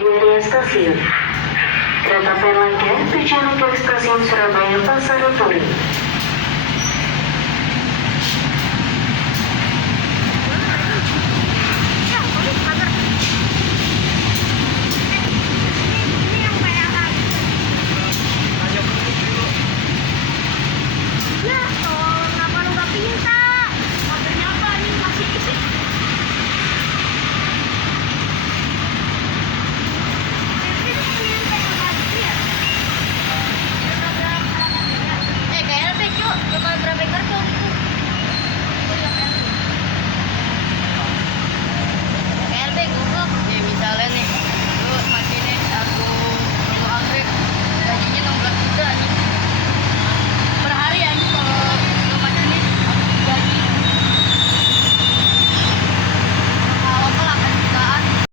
Di area stasiun, kereta Perlangga tujuan ke stasiun Surabaya Pasar Turi.